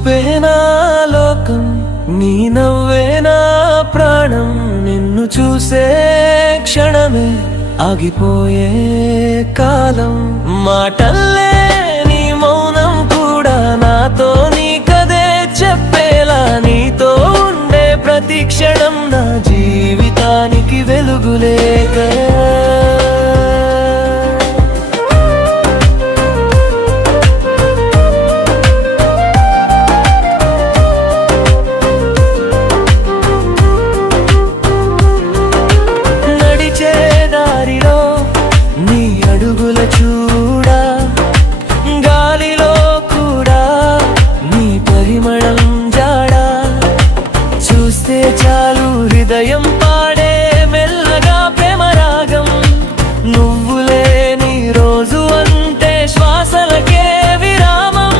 చూపేనా లోకం నీ నవ్వేనా ప్రాణం నిన్ను చూసే క్షణమే ఆగిపోయే కాలం. మాటల్లే నీ మౌనం కూడా నాతో నీ కదే చెప్పేలా నీతో ఉండే ప్రతి క్షణం నా జీవితానికి వెలుగులేక చూస్తే చాలు హృదయం పాడే మెల్లగా ప్రేమ రాగం. నువ్వు లేని రోజు అంటే శ్వాసలకే విరామం.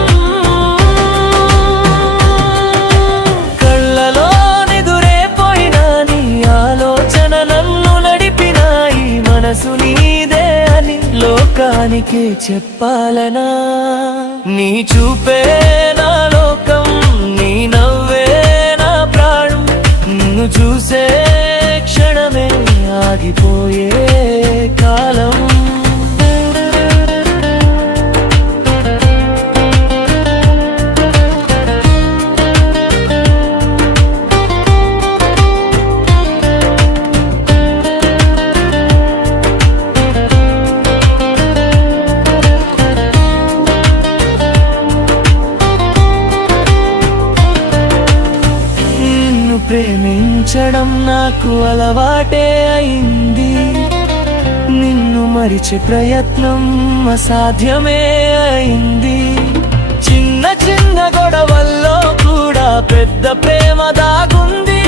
కళ్ళలో నిదురేపోయిన నీ ఆలోచన నన్ను నడిపినాయి మనసు నీదే అని లోకానికి చెప్పాలనా? నీ చూపే ఆగిపోయే ప్రేమించడం నాకు అలవాటే అయింది. నిన్ను మరిచే ప్రయత్నం అసాధ్యమే అయింది. చిన్న చిన్న గొడవల్లో కూడా పెద్ద ప్రేమ దాగుంది.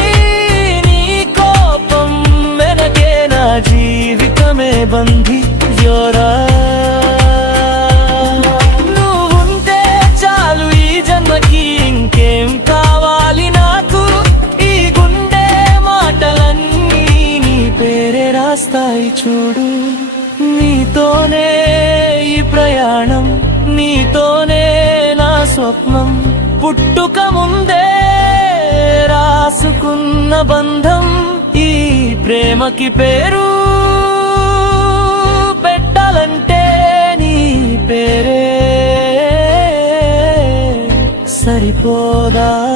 నీ కోపం వెనకే నా జీవితమే బందీ. రాస్తాయి చూడు. నీతోనే ఈ ప్రయాణం నీతోనే నా స్వప్నం. పుట్టుక ముందే రాసుకున్న బంధం ఈ ప్రేమకి పేరు. పెట్టాలంటే నీ పేరే. సరిపోదా?